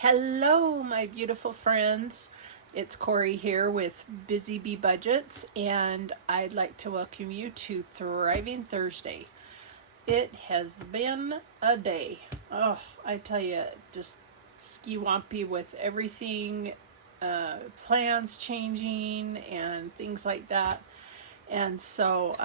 Hello, my beautiful friends. It's Corey here with BusyBeeBudgets, and I'd like to welcome you to Thriving Thursday. It has been a day. Oh, I tell you, just ski-wampy with everything, plans changing and things like that. And so,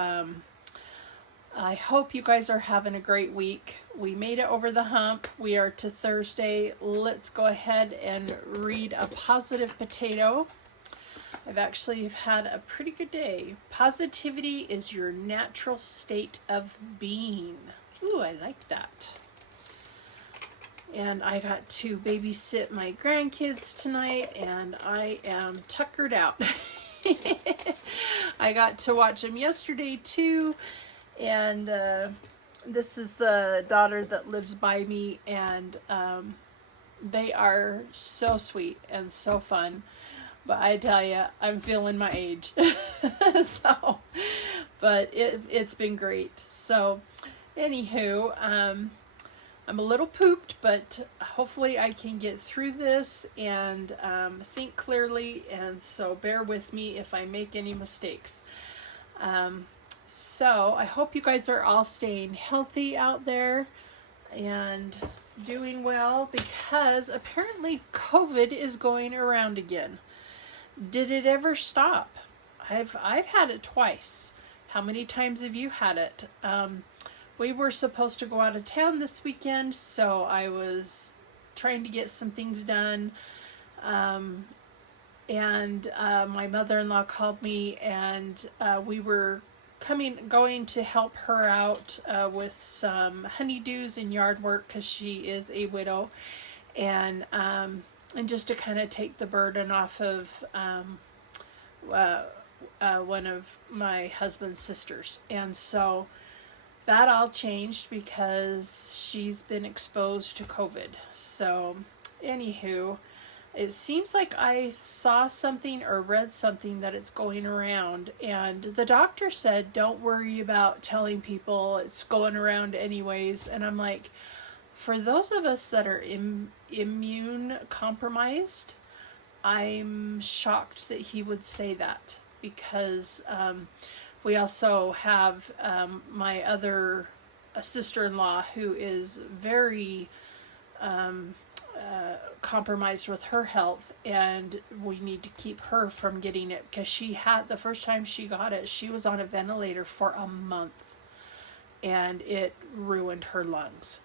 I hope you guys are having a great week. We made it over the hump. We are to Thursday. Let's go ahead and read a positive potato. I've actually had a pretty good day. Positivity is your natural state of being. Ooh, I like that. And I got to babysit my grandkids tonight, and I am tuckered out. I got to watch them yesterday too. And this is the daughter that lives by me, and they are so sweet and so fun. But I tell you, I'm feeling my age. But it's been great. So, anywho, I'm a little pooped, but hopefully I can get through this and think clearly. And so bear with me if I make any mistakes. So I hope you guys are all staying healthy out there and doing well, because apparently COVID is going around again. Did it ever stop? I've had it twice. How many times have you had it? We were supposed to go out of town this weekend, so I was trying to get some things done. And my mother-in-law called me, and we were going to help her out with some honeydews and yard work, because she is a widow, and just to kind of take the burden off of one of my husband's sisters. And so that all changed because she's been exposed to COVID. So anywho, it seems like I saw something or read something that it's going around, and the doctor said, don't worry about telling people, it's going around anyways. And I'm like, for those of us that are immune compromised, I'm shocked that he would say that, because we also have my other sister-in-law who is very compromised with her health, and we need to keep her from getting it, because she had, the first time she got it, she was on a ventilator for a month, and it ruined her lungs.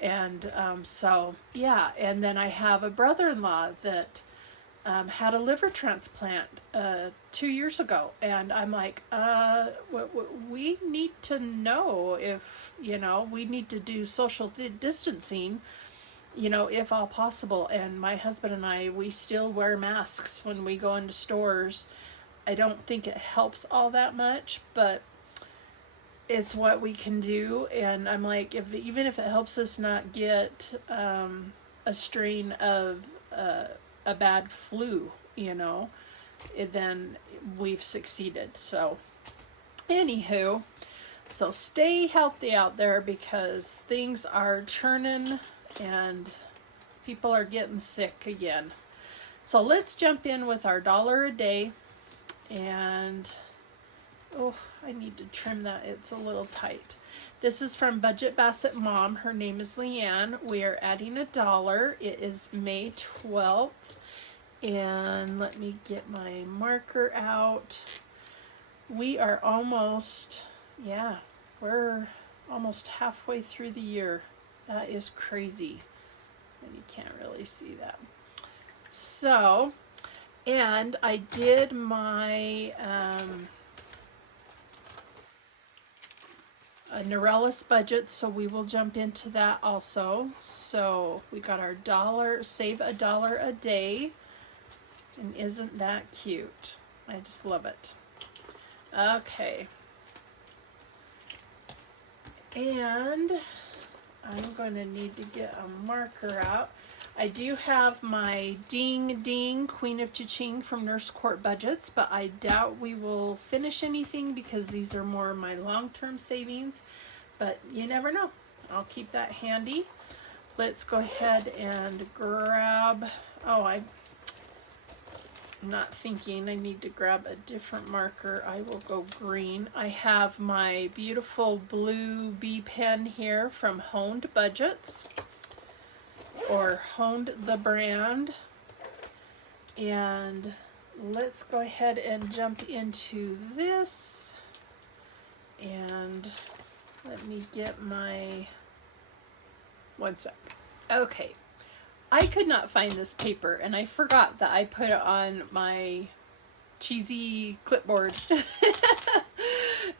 And so yeah, and then I have a brother-in-law that had a liver transplant 2 years ago, and I'm like, we need to know if, we need to do social distancing, if all possible. And my husband and I, we still wear masks when we go into stores. I don't think it helps all that much, but it's what we can do. And I'm like, even if it helps us not get a strain of a bad flu, then we've succeeded. So anywho, so stay healthy out there, because things are churning and people are getting sick again. So let's jump in with our $1 a day. And oh, I need to trim that, it's a little tight. This is from Budget Basset Mom. Her name is Leanne. We are adding $1. It is May 12th. And let me get my marker out. We are almost, we're almost halfway through the year. That is crazy. And you can't really see that. So, and I did my Norellis budget, so we will jump into that also. So we got our $1, save $1 a day. And isn't that cute? I just love it. Okay. And I'm going to need to get a marker out. I do have my Ding Ding Queen of Cha-Ching from Nurse Court Budgets, but I doubt we will finish anything, because these are more my long-term savings. But you never know. I'll keep that handy. let's go ahead and grab, oh, I'm not thinking, I need to grab a different marker. I will go green. I have my beautiful blue bee pen here from Honed Budgets, or Honed the brand. And let's go ahead and jump into this. And let me get my, one sec. Okay. I could not find this paper, and I forgot that I put it on my cheesy clipboard.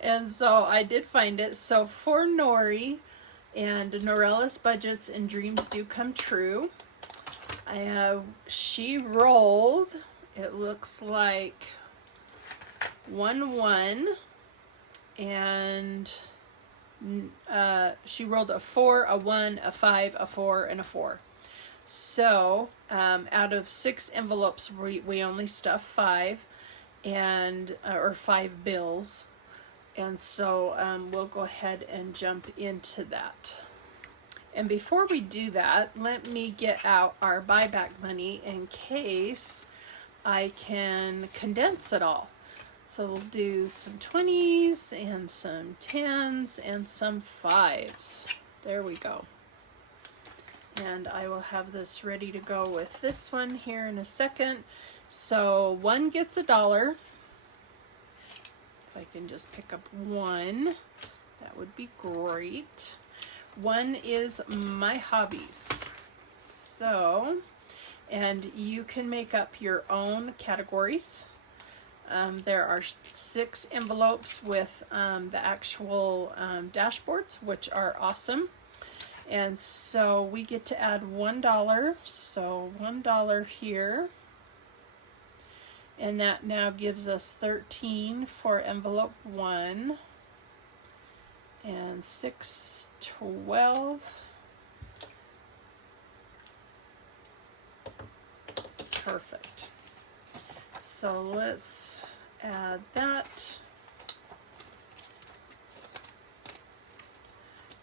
And so I did find it. So for Nori and Norella's Budgets and Dreams Do Come True, she rolled, it looks like 1-1, and she rolled a 4, a 1, a 5, a 4, and a 4. So out of 6 envelopes, we only stuff 5, and or 5 bills, and so we'll go ahead and jump into that. And before we do that, let me get out our buyback money in case I can condense it all. So we'll do some 20s and some 10s and some 5s. There we go. And I will have this ready to go with this one here in a second. So 1 gets $1. If I can just pick up 1, that would be great. 1 is my hobbies. So, and you can make up your own categories. There are 6 envelopes with the actual dashboards, which are awesome. And so we get to add $1, so $1 here. And that now gives us 13 for envelope 1. And 6, 12. Perfect. So let's add that.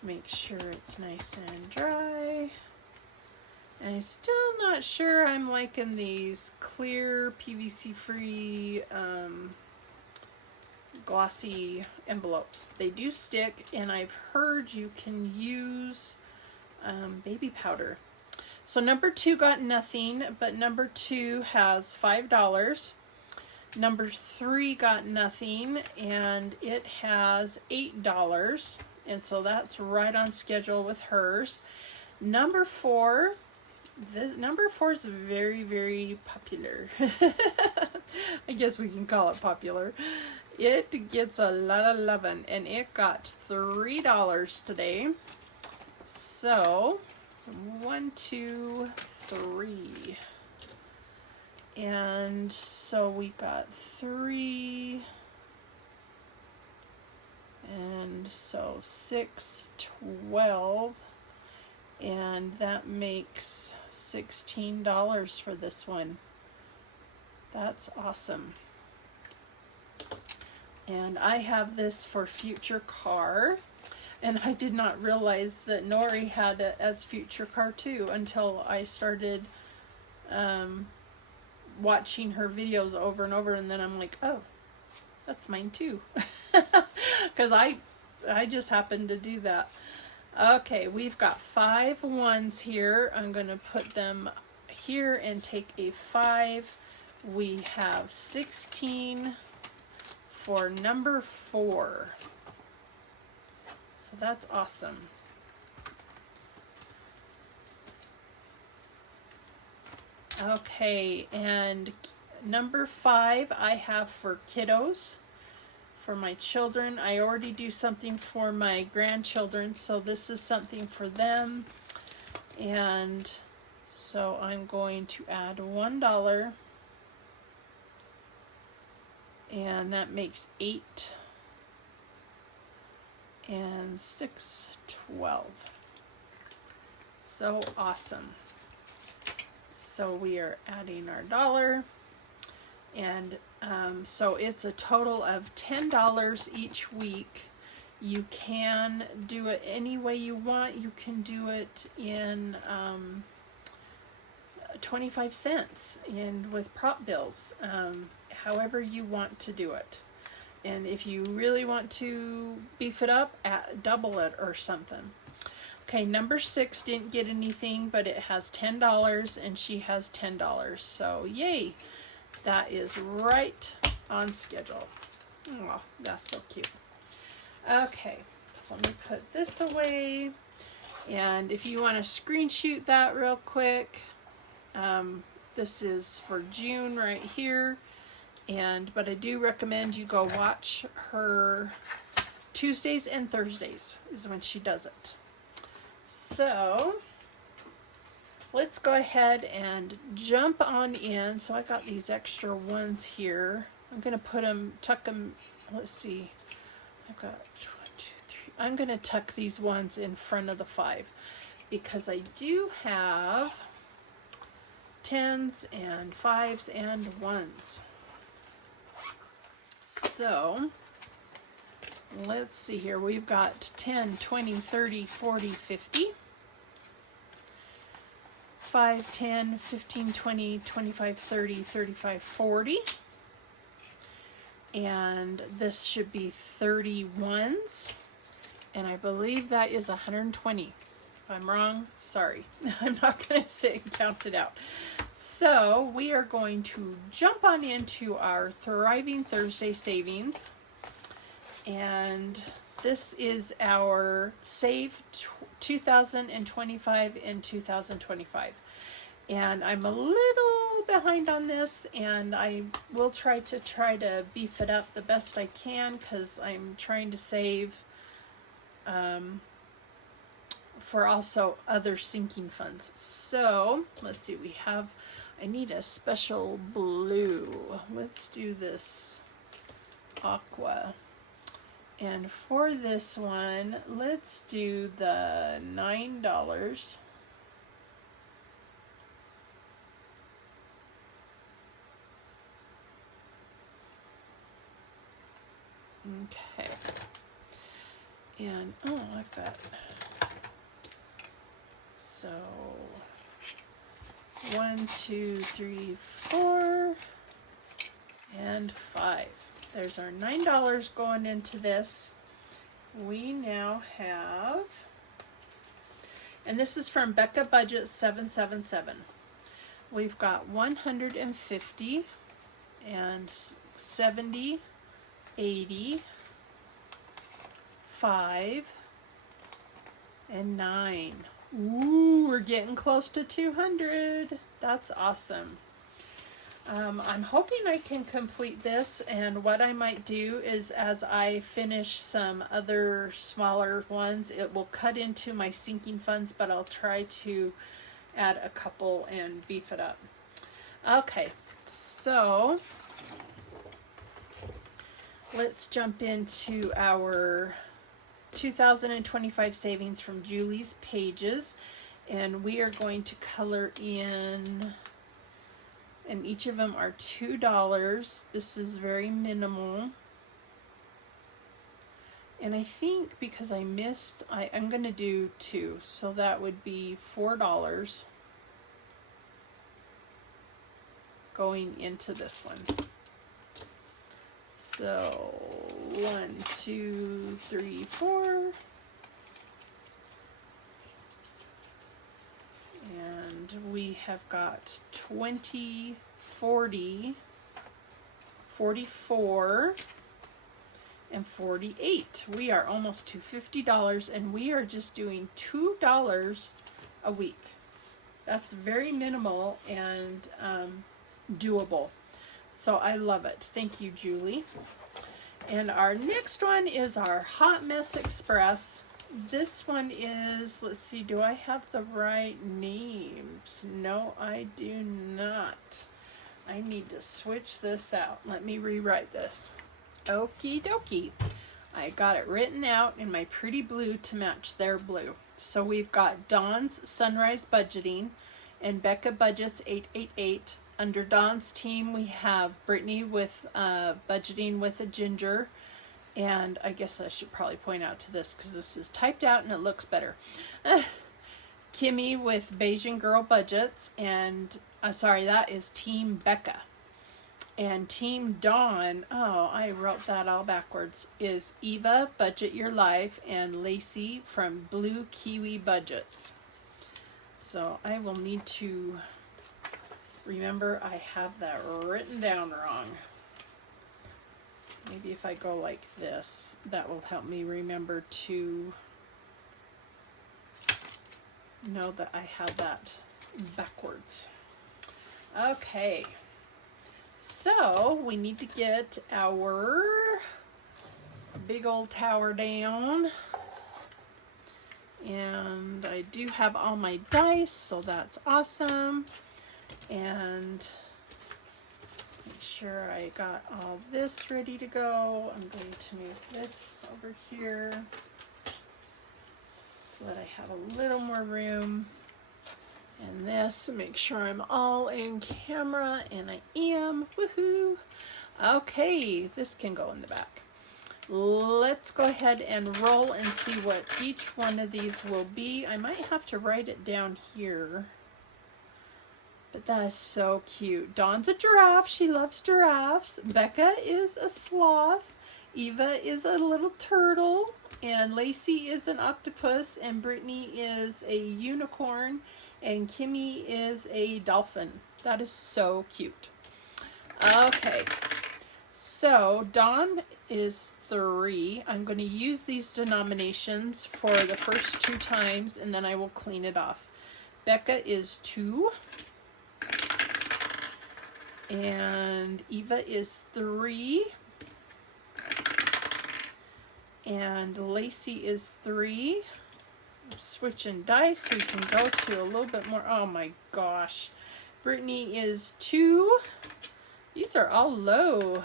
Make sure it's nice and dry. And I'm still not sure I'm liking these clear PVC free glossy envelopes. They do stick, and I've heard you can use baby powder. So number 2 got nothing, but number 2 has $5. Number 3 got nothing, and it has $8. And so that's right on schedule with hers. Number 4, this number 4 is very, very popular. I guess we can call it popular. It gets a lot of loving, and it got $3 today. So 1, 2, 3. And so we got 3. And so 6, 12, and that makes $16 for this one. That's awesome. And I have this for future car, and I did not realize that Nori had it as future car too until I started watching her videos over and over, and then I'm like, oh, that's mine too. Because I just happened to do that. Okay, we've got 5 1s here. I'm going to put them here and take a 5. We have 16 for number 4. So that's awesome. Okay, and number 5 I have for kiddos. For my children, I already do something for my grandchildren, so this is something for them. And so I'm going to add $1, and that makes 8, and 6, 12. So awesome. So we are adding our $1. And so it's a total of $10 each week You can do it any way you want. You can do it in 25 cents and with prop bills, however you want to do it. And if you really want to beef it up, double it or something. Okay, number 6 didn't get anything, but it has $10 and she has $10. So yay, that is right on schedule. Oh, that's so cute. Okay, so let me put this away. And if you want to screenshot that real quick, this is for June right here. But I do recommend you go watch her Tuesdays and Thursdays is when she does it. So let's go ahead and jump on in. So I got these extra ones here. I'm going to put them, tuck them, let's see. I've got 1, 2, 3. I'm going to tuck these ones in front of the 5 because I do have 10s and 5s and 1s. So let's see here. We've got 10, 20, 30, 40, 50. 5, 10, 15, 20, 25, 30, 35, 40. And this should be 31s. And I believe that is 120. If I'm wrong, sorry. I'm not going to sit and count it out. So we are going to jump on into our Thriving Thursday savings. And this is our Save 2025 and 2025. And I'm a little behind on this, and I will try to beef it up the best I can because I'm trying to save for also other sinking funds. So let's see, I need a special blue. Let's do this aqua. And for this one, let's do the $9. Okay. And oh, I've got, so 1, 2, 3, 4, and 5. There's our $9 going into this. We now have, and this is from BusyBeeBudgets 777. We've got 150 and 70, 80, 5, and 9. Ooh, we're getting close to 200. That's awesome. I'm hoping I can complete this, and what I might do is as I finish some other smaller ones, it will cut into my sinking funds, but I'll try to add a couple and beef it up. Okay, so let's jump into our 2025 savings from Julie's Pages, and we are going to color in, and each of them are $2. This is very minimal. And I think because I missed, I'm going to do 2, so that would be $4 going into this one. So 1, 2, 3, 4. And we have got 20, 40, 44, and 48. We are almost to $50, and we are just doing $2 a week. That's very minimal and doable. So I love it. Thank you, Julie. And our next one is our Hot Mess Express. This one is, let's see, do I have the right names? No, I do not. I need to switch this out. Let me rewrite this. Okie dokie. I got it written out in my pretty blue to match their blue. So we've got Dawn's Sunrise Budgeting and BusyBeeBudgets 888. Under Dawn's team, we have Brittany with Budgeting with a Ginger, And I guess I should probably point out to this because this is typed out and it looks better. Kimmy with Beijing Girl Budgets, and sorry, that is Team Becca. And Team Dawn, oh, I wrote that all backwards, is Eva, Budget Your Life, and Lacey from Blue Kiwi Budgets. So I will need to remember I have that written down wrong. Maybe if I go like this, that will help me remember to know that I have that backwards. Okay, so we need to get our big old tower down. And I do have all my dice, so that's awesome. And make sure I got all this ready to go. I'm going to move this over here so that I have a little more room. And this, make sure I'm all in camera, and I am. Woohoo! Okay, this can go in the back. Let's go ahead and roll and see what each one of these will be. I might have to write it down here. But that is so cute. Dawn's a giraffe. She loves giraffes. Becca is a sloth. Eva is a little turtle. And Lacey is an octopus. And Brittany is a unicorn. And Kimmy is a dolphin. That is so cute. Okay. So Dawn is 3. I'm going to use these denominations for the first 2 times, and then I will clean it off. Becca is 2. And Eva is 3. And Lacey is 3. I'm switching dice. We can go to a little bit more. Oh my gosh. Brittany is 2. These are all low.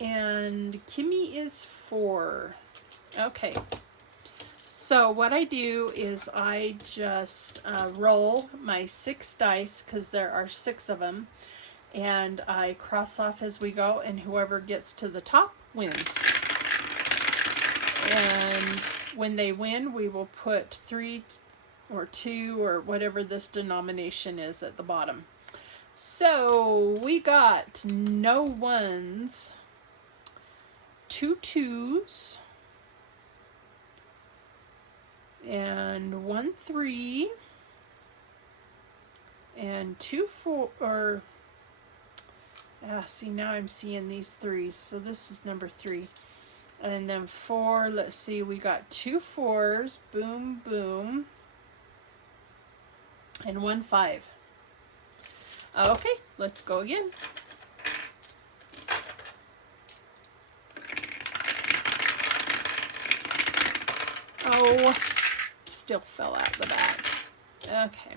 And Kimmy is 4. Okay. So what I do is I just roll my 6 dice, because there are 6 of them, and I cross off as we go, and whoever gets to the top wins. And when they win, we will put 3 or 2 or whatever this denomination is at the bottom. So we got no 1s, 2 2s, and 1 3, and 2 4, or see, now I'm seeing these 3s, so this is number 3. And then 4, let's see, we got 2 4s, boom, boom, and 1 5. Okay, let's go again. Oh, still fell out the back. Okay.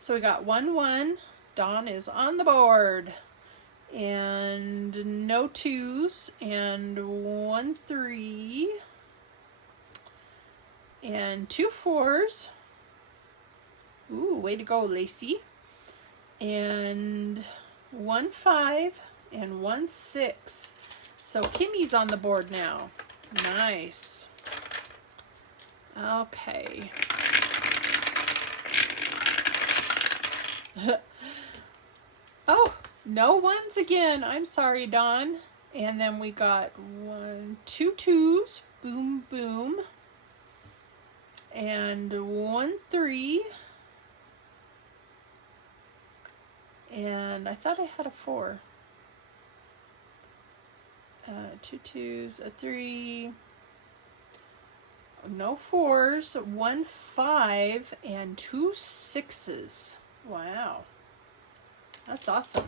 So we got 1 1. Dawn is on the board. And no 2s. And 1 3. And 2 4s. Ooh, way to go, Lacey. And 1 5 and 1 6. So Kimmy's on the board now. Nice. Okay. Oh, no 1s again. I'm sorry, Dawn. And then we got 2 2s. Boom, boom. And 1 3. And I thought I had a 4. 2 2s, a 3. No 4s, 1 5, and 2 6s. Wow. That's awesome.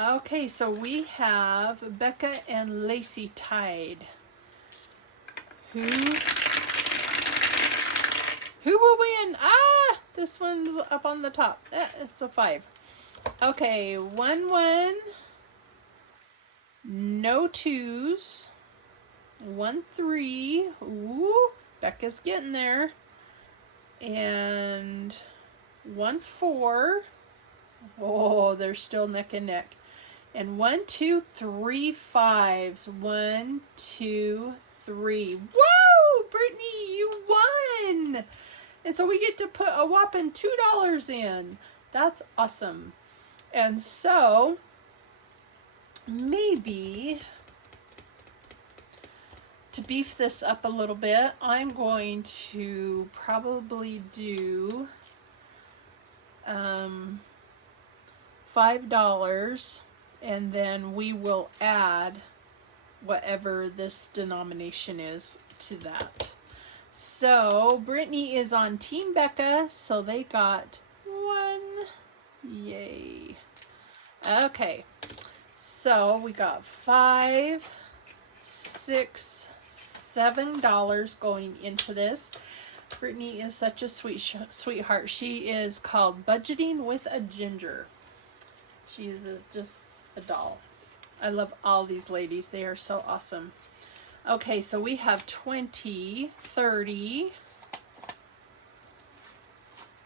Okay, so we have Becca and Lacey tied. Who will win? Ah! This one's up on the top. It's a 5. Okay, 1 1. No 2s. 1 3. Ooh, Becca's getting there. And 1 4. Oh, they're still neck and neck. And 1, 2, 3 5s. 1, 2, 3. Whoa, Brittany, you won! And so we get to put a whopping $2 in. That's awesome. And so maybe to beef this up a little bit, I'm going to probably do $5, and then we will add whatever this denomination is to that. So Brittany is on Team Becca, so they got 1. Yay. Okay, so we got $5, $6, $7 going into this. Brittany is such a sweetheart. She is called Budgeting with a Ginger. She is just a doll. I love all these ladies. They are so awesome. Okay, so we have 20, 30,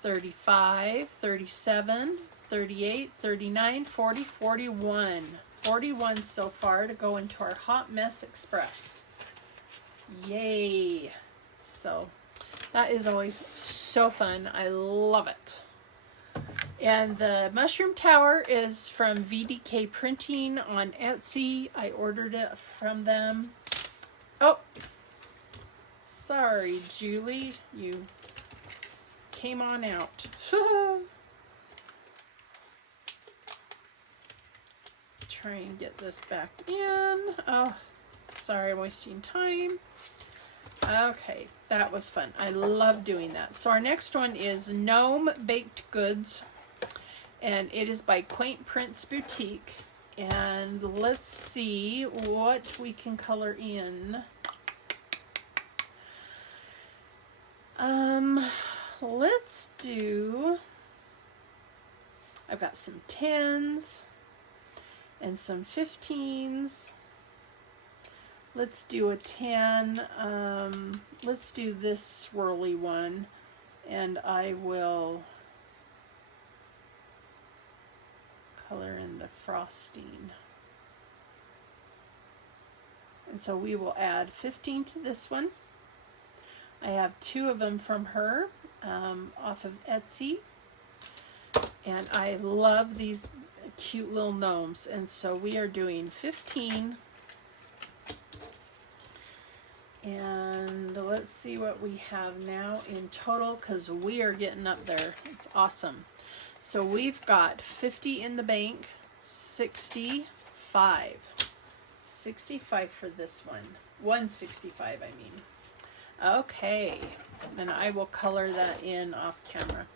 35, 37, 38, 39, 40, 41. 41 so far to go into our Hot Mess Express. Yay. So that is always so fun. I love it. And the Mushroom Tower is from VDK Printing on Etsy. I ordered it from them. Oh, sorry, Julie. You came on out. Try and get this back in. Oh, sorry, I'm wasting time. Okay, that was fun. I love doing that. So our next one is Gnome Baked Goods, and it is by Quaint Prints Boutique. And let's see what we can color in. Let's do, I've got some 10s and some 15s. Let's do a 10. Let's do this swirly one, and I will color in the frosting. And so we will add 15 to this one. I have 2 of them from her off of Etsy, and I love these cute little gnomes, and so we are doing 15. And let's see what we have now in total, because we are getting up there. It's awesome. So we've got 50 in the bank, 65. 65 for this one. 165, I mean. Okay, and I will color that in off camera.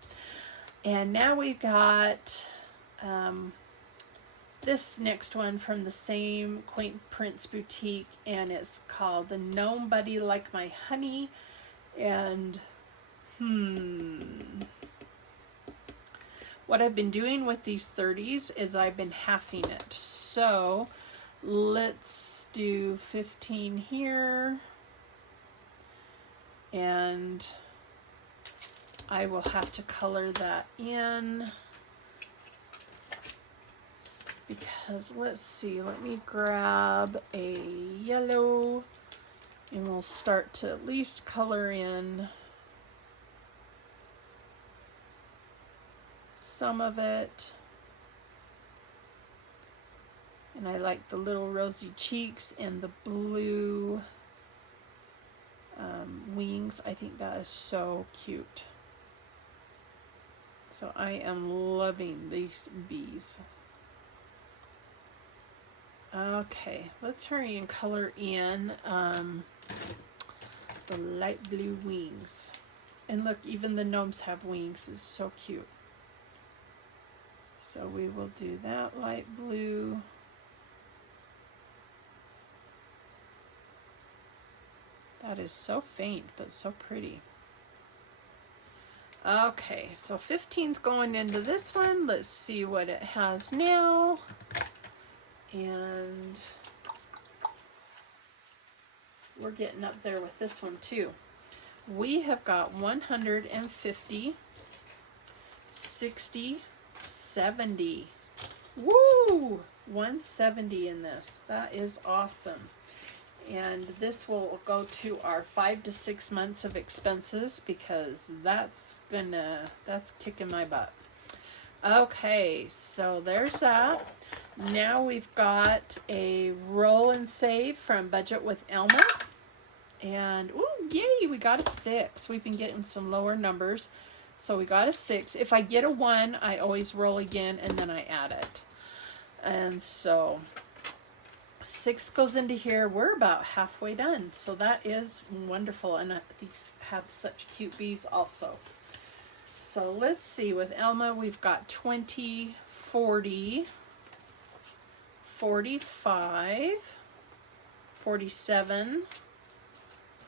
And now we've got this next one from the same Quaint Prints Boutique, and it's called the Gnome Buddy Like My Honey. And what I've been doing with these 30s is I've been halving it. So let's do 15 here, and I will have to color that in, because let's see, let me grab a yellow and we'll start to at least color in some of it. And I like the little rosy cheeks and the blue wings. I think that is so cute. So I am loving these bees. Okay, let's hurry and color in the light blue wings. And look, even the gnomes have wings. It's so cute. So we will do that light blue. That is so faint, but so pretty. Okay, so 15's going into this one. Let's see what it has now. And we're getting up there with this one too. We have got 150, 60, 70. Woo! $170 in this. That is awesome. And this will go to our 5 to 6 months of expenses, because that's kicking my butt. Okay, so there's that. Now we've got a roll and save from Budget with Elma. And, ooh, yay, we got a 6. We've been getting some lower numbers. So we got a 6. If I get a 1, I always roll again and then I add it. And so 6 goes into here. We're about halfway done. So that is wonderful. And these have such cute bees also. So let's see. With Elma, we've got 20, 40, 45, 47,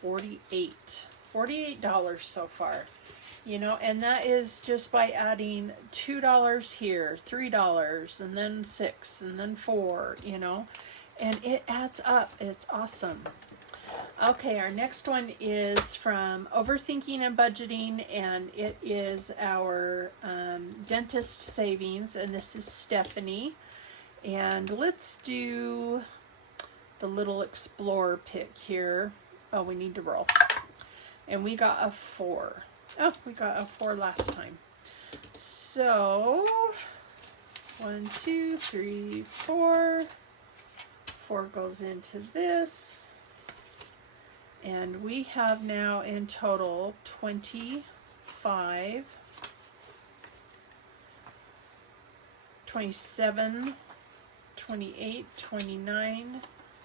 48. $48 so far. You know, and that is just by adding $2 here, $3, and then 6, and then 4, you know. And it adds up. It's awesome. Okay, our next one is from Overthinking and Budgeting, and it is our dentist savings, and this is Stephanie. And let's do the little explorer pick here. Oh, we need to roll. And we got a 4. Oh, we got a 4 last time. So 1, 2, 3, 4. 4 goes into this. And we have now in total 25, 27, 28, 29,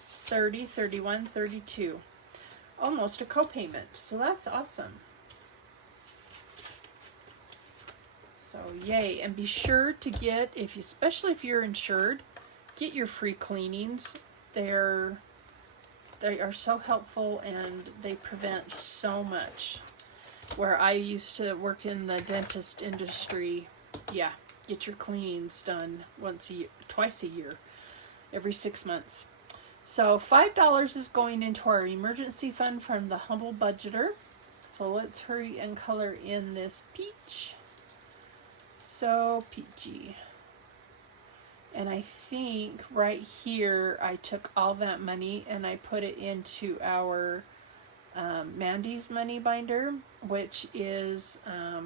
30, 31, 32. Almost a copayment. So that's awesome. So yay. And be sure to get, especially if you're insured, get your free cleanings. They are so helpful, and they prevent so much. Where I used to work in the dentist industry, yeah, get your cleanings done twice a year, every 6 months. So $5 is going into our emergency fund from the Humble Budgeter. So let's hurry and color in this peach. So peachy. And I think right here I took all that money and I put it into our Mandy's money binder, which is a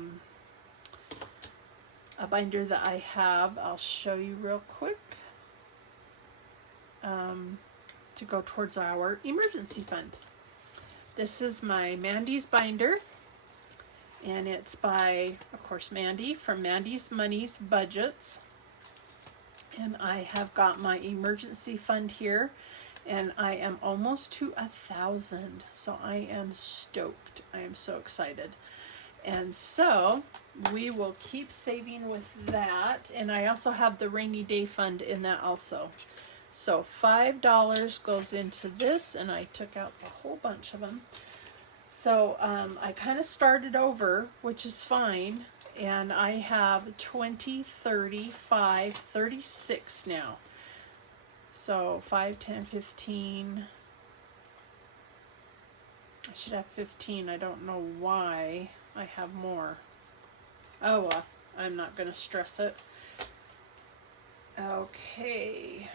binder that I have. I'll show you real quick. To go towards our emergency fund. This is my Mandy's binder, and it's by, of course, Mandy from Mandy's Money's Budgets. And I have got my emergency fund here, and I am almost to 1,000. So I am stoked. I am so excited. And so we will keep saving with that. And I also have the rainy day fund in that also. So $5 goes into this, and I took out a whole bunch of them. So I kind of started over, which is fine. And I have 20, 30, 5, 36 now. So 5, 10, 15. I should have 15. I don't know why I have more. Oh, well, I'm not going to stress it. Okay.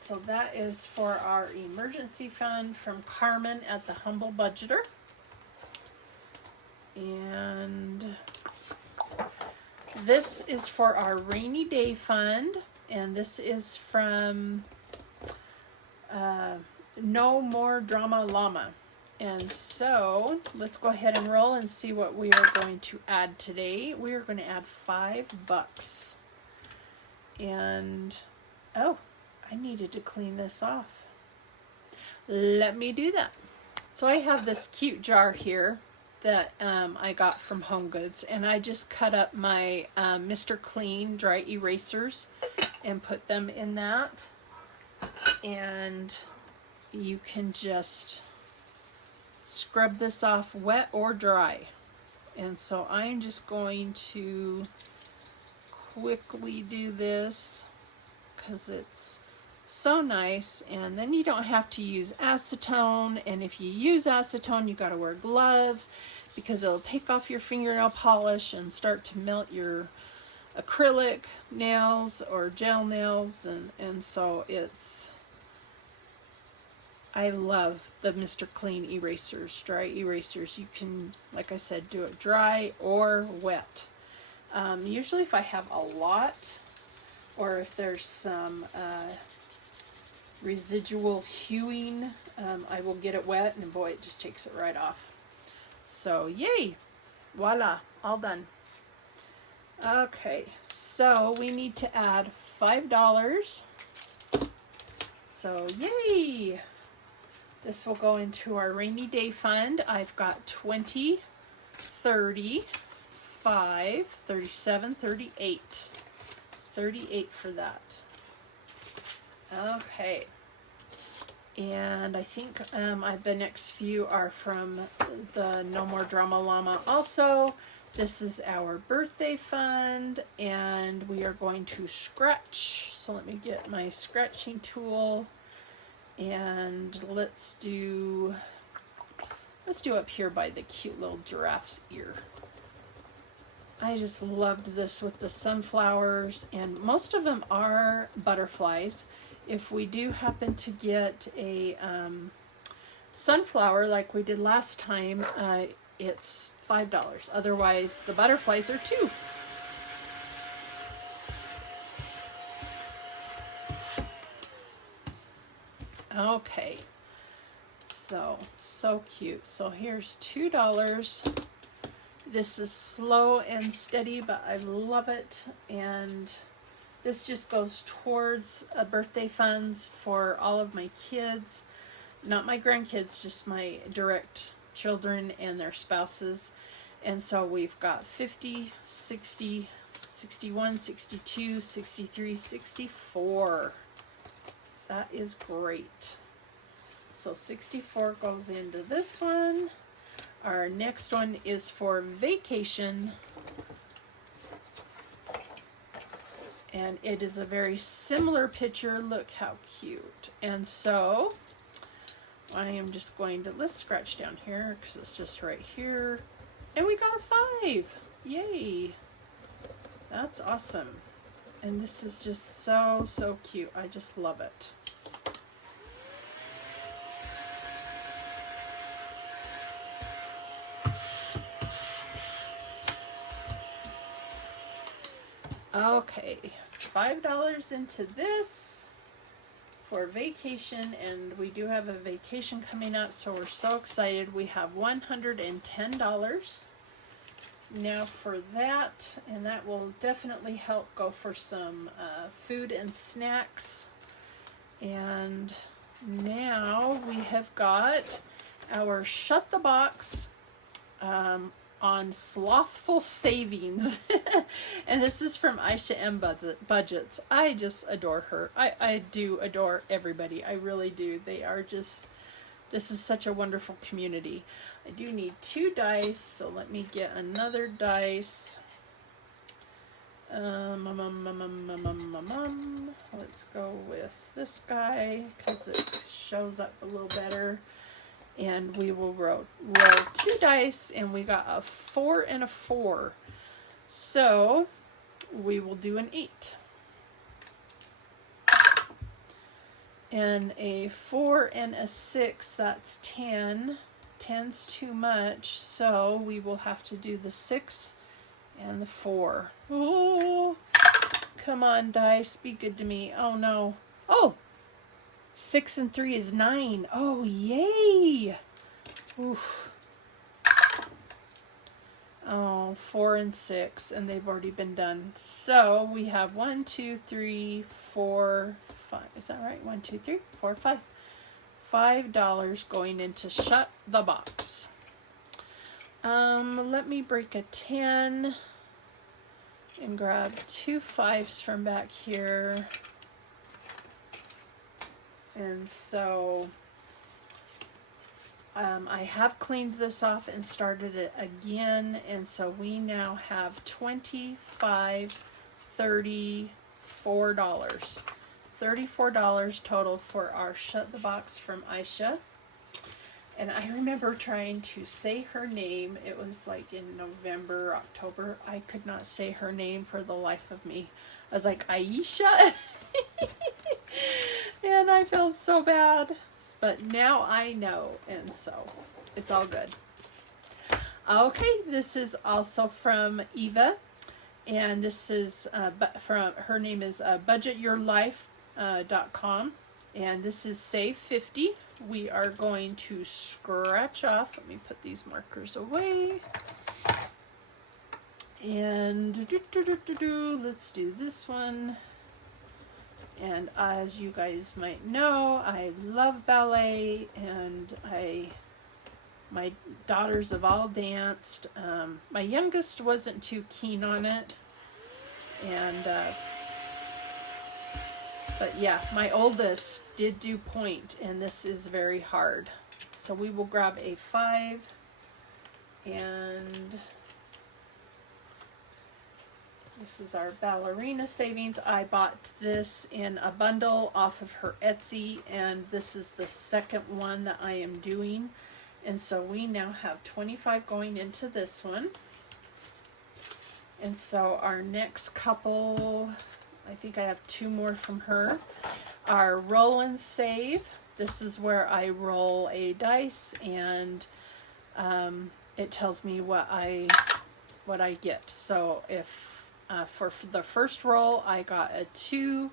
So that is for our emergency fund from Carmen at the Humble Budgeter. And this is for our rainy day fund. And this is from No More Drama Llama. And so let's go ahead and roll and see what we are going to add today. We are going to add $5. And, oh, I needed to clean this off. Let me do that. So I have this cute jar here that I got from Home Goods, and I just cut up my Mr. Clean dry erasers and put them in that. And you can just scrub this off wet or dry. And so I'm just going to quickly do this because it's so nice. And then you don't have to use acetone, and if you use acetone, you got to wear gloves because it'll take off your fingernail polish and start to melt your acrylic nails or gel nails, and so I love the Mr. Clean erasers, dry erasers. You can, like I said, do it dry or wet. Usually if I have a lot, or if there's some residual hewing, I will get it wet, and boy, it just takes it right off. So yay, voila, all done. Okay, so we need to add $5. So yay, this will go into our rainy day fund. I've got 20, 30, 5, 37, 38. 38 for that. Okay. And I think the next few are from the No More Drama Llama also. This is our birthday fund, and we are going to scratch. So let me get my scratching tool, and let's do up here by the cute little giraffe's ear. I just loved this with the sunflowers, and most of them are butterflies. If we do happen to get a sunflower like we did last time, it's $5. Otherwise, the butterflies are $2. Okay, so cute. So here's $2. This is slow and steady, but I love it. And this just goes towards birthday funds for all of my kids. Not my grandkids, just my direct children and their spouses. And so we've got 50, 60, 61, 62, 63, 64. That is great. So 64 goes into this one. Our next one is for vacation. And it is a very similar picture. Look how cute. And so I am just going to, let's scratch down here because it's just right here. And we got a 5. Yay. That's awesome. And this is just so cute. I just love it. Okay, $5 into this for vacation, and we do have a vacation coming up, so we're so excited. We have $110 now for that, and that will definitely help go for some food and snacks. And now we have got our Shut the Box on slothful savings. And this is from Aisha M. Budgets. I just adore her. I do adore everybody. I really do. They are just, this is such a wonderful community. I do need 2 dice, so let me get another dice. Let's go with this guy because it shows up a little better. And we will roll 2 dice, and we got a 4 and a 4. So we will do an 8. And a 4 and a 6, that's 10. 10's too much, so we will have to do the 6 and the 4. Oh, come on, dice, be good to me. Oh no. Oh! 6 and 3 is 9. Oh, yay! Oof. Oh, 4 and 6, and they've already been done. So we have 1, 2, 3, 4, 5. Is that right? 1, 2, 3, 4, 5. $5 going into Shut the Box. Let me break a 10 and grab 2 5s from back here. And so I have cleaned this off and started it again, and so we now have $25, $34. $34 total for our Shut the Box from Aisha. And I remember trying to say her name. It was like in November, October. I could not say her name for the life of me. I was like, Aisha. And I felt so bad. But now I know. And so it's all good. Okay, this is also from Eva. And this is from, her name is budgetyourlife.com. And this is Save 50. We are going to scratch off. Let me put these markers away. And let's do this one. And as you guys might know, I love ballet, and my daughters have all danced. My youngest wasn't too keen on it. And but yeah, my oldest did do point, and this is very hard. So we will grab a 5, and this is our ballerina savings. I bought this in a bundle off of her Etsy, and this is the second one that I am doing. And so we now have 25 going into this one. And so our next couple, I think I have 2 more from her, are Roll and Save. This is where I roll a dice, and it tells me what I get. So if for the first roll I got a 2,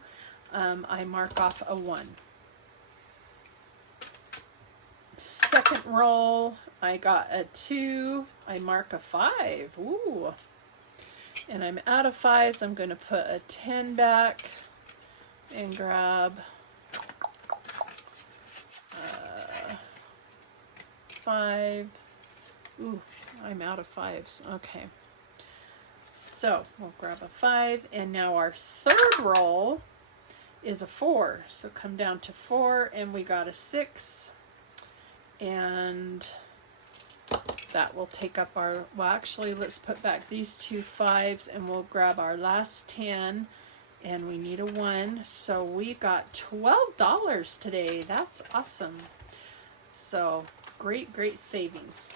I mark off a 1. Second roll I got a 2, I mark a 5. Ooh. And I'm out of 5s. I'm going to put a 10 back and grab 5. Ooh, I'm out of 5s. Okay. So we'll grab a 5. And now our third roll is a 4. So come down to 4, and we got a 6. And that will take up our, well, actually, let's put back these 2 5s, and we'll grab our last 10, and we need a 1. So we got $12 today. That's awesome. So great savings.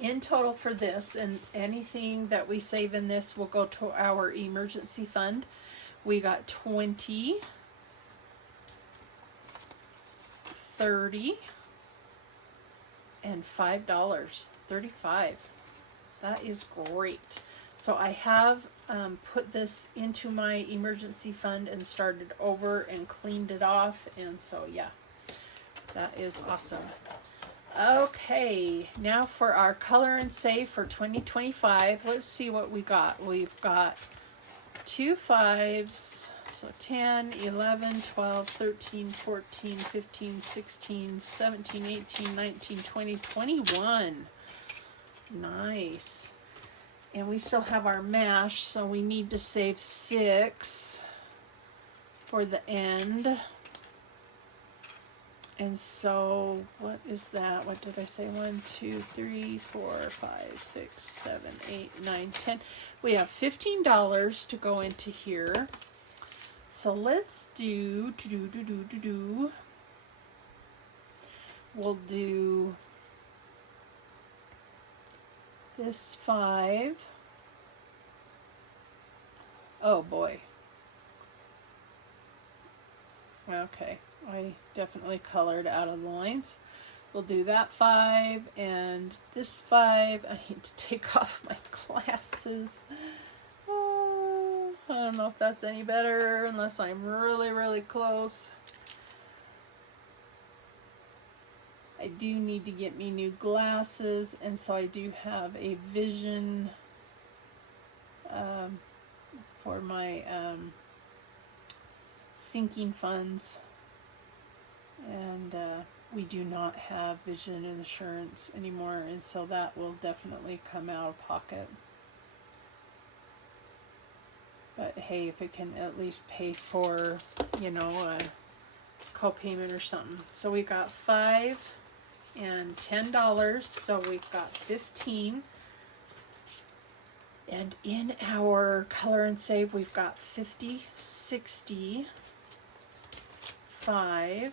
In total for this, and anything that we save in this will go to our emergency fund. We got 20, 30, and $5, 35. That is great. So I have put this into my emergency fund and started over and cleaned it off, and so yeah, that is awesome. Okay, now for our color and save for 2025. Let's see what we got. We've got 2 5s. So 10, 11, 12, 13, 14, 15, 16, 17, 18, 19, 20, 21. Nice. And we still have our mash, so we need to save 6 for the end. And so what is that? What did I say? 1, 2, 3, 4, 5, 6, 7, 8, 9, 10. We have $15 to go into here. So let's do, we'll do this 5. Oh boy. Okay, I definitely colored out of the lines. We'll do that 5 and this 5. I need to take off my glasses. I don't know if that's any better unless I'm really close. I do need to get me new glasses, and so I do have a vision for my sinking funds, and we do not have vision insurance anymore, and so that will definitely come out of pocket. But hey, if it can at least pay for, you know, a co-payment or something. So we got 5 and $10, so we've got 15. And in our color and save, we've got 50, 60, 5,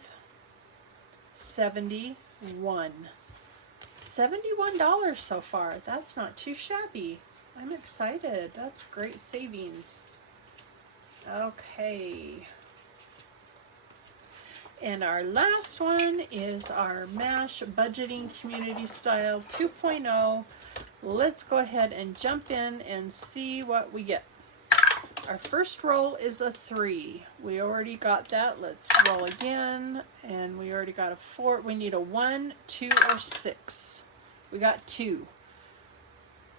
70, $71 so far. That's not too shabby. I'm excited. That's great savings. Okay. And our last one is our MASH Budgeting Community Style 2.0. Let's go ahead and jump in and see what we get. Our first roll is a 3. We already got that. Let's roll again. And we already got a 4. We need a 1, 2, or 6. We got 2.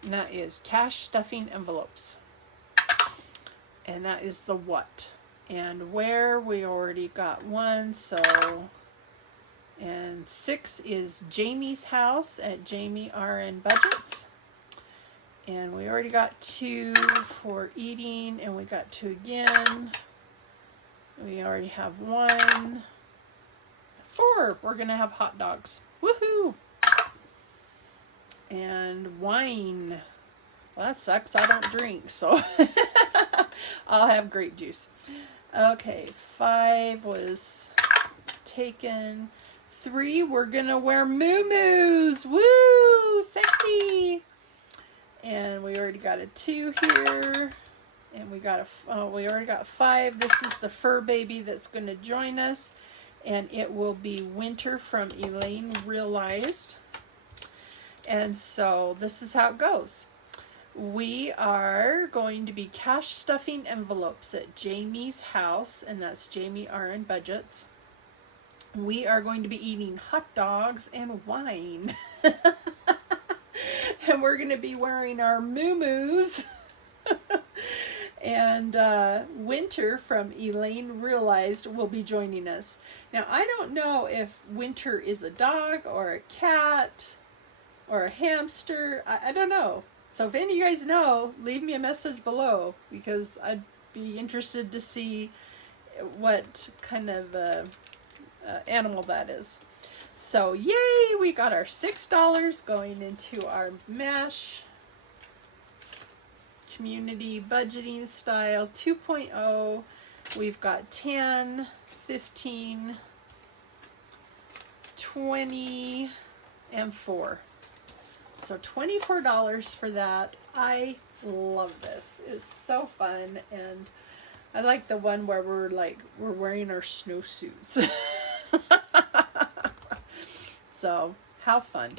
And that is cash stuffing envelopes. And that is the what. And where, we already got 1. So, and 6 is Jamie's house at Jamie RN Budgets. And we already got 2 for eating, and we got 2 again. We already have 1. 4, we're gonna have hot dogs. Woohoo! And wine. Well, that sucks, I don't drink, so I'll have grape juice. Okay, 5 was taken. 3, we're gonna wear moo-moos. Woo! Sexy! And we already got a 2 here, and we got we already got 5. This is the fur baby that's going to join us, and it will be Winter from Elaine Realized. And so this is how it goes. We are going to be cash stuffing envelopes at Jamie's house, and that's Jamie RN Budgets. We are going to be eating hot dogs and wine. And we're going to be wearing our moo-moos. And Winter from Elaine Realized will be joining us. Now, I don't know if Winter is a dog or a cat or a hamster. I don't know. So if any of you guys know, leave me a message below, because I'd be interested to see what kind of animal that is. So yay, we got our $6 going into our MASH Community Budgeting Style 2.0. We've got 10, 15, 20, and 4. So $24 for that. I love this. It's so fun, and I like the one where we're wearing our snowsuits. So, how fun.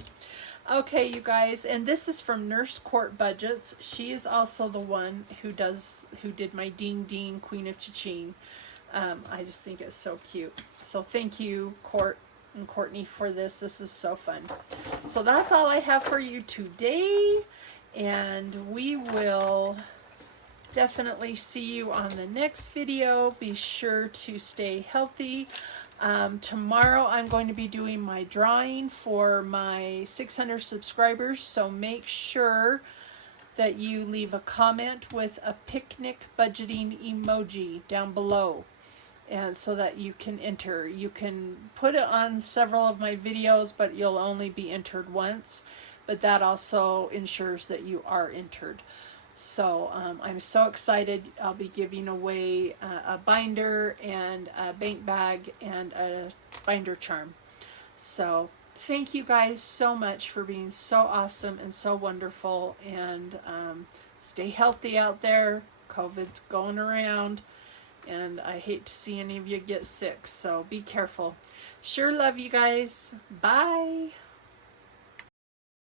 Okay, you guys, and this is from Nurse Court Budgets. She is also the one who did my Ding Ding Queen of Cha-Ching. I just think it's so cute. So thank you, Court and Courtney, for this. This is so fun. So that's all I have for you today, and we will definitely see you on the next video. Be sure to stay healthy. Tomorrow I'm going to be doing my drawing for my 600 subscribers, so make sure that you leave a comment with a picnic budgeting emoji down below, and so that you can enter. You can put it on several of my videos, but you'll only be entered once, but that also ensures that you are entered. So I'm so excited. I'll be giving away a binder and a bank bag and a binder charm. So thank you guys so much for being so awesome and so wonderful. And stay healthy out there. COVID's going around, and I hate to see any of you get sick. So be careful. Sure love you guys. Bye.